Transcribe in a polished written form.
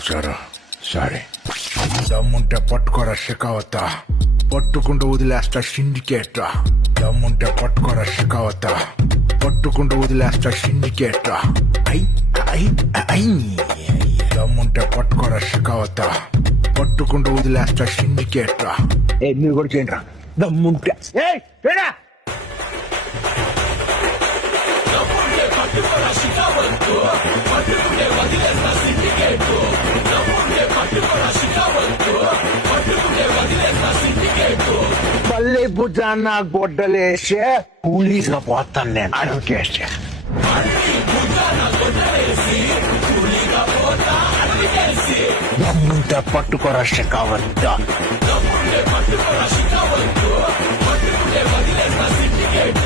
సారా సరే దమ్ముంటే పట్టుకోరా షికావత పట్టుకుంటూ వదిలేస్తా సిండికేట్ దమ్ముంటే పట్టుకోరా షికావత పట్టుకుంటూ వదిలేస్తా సిండికేట్ ఐ ఐ ఐ దమ్ముంటే పట్టుకోరా షికావత పట్టుకుంటూ వదిలేస్తా సిండికేట్ మీరు కూడా చేయండి దమ్ముంటే మళ్ళీ భుజాన్న గొడ్డలేసే కూలీగా పోతాను నేను అడుగుకేసే దమ్ముంటే పట్టుకోరా షికావద్దు పట్టుకునే వదిలేస్తా సిండికేట్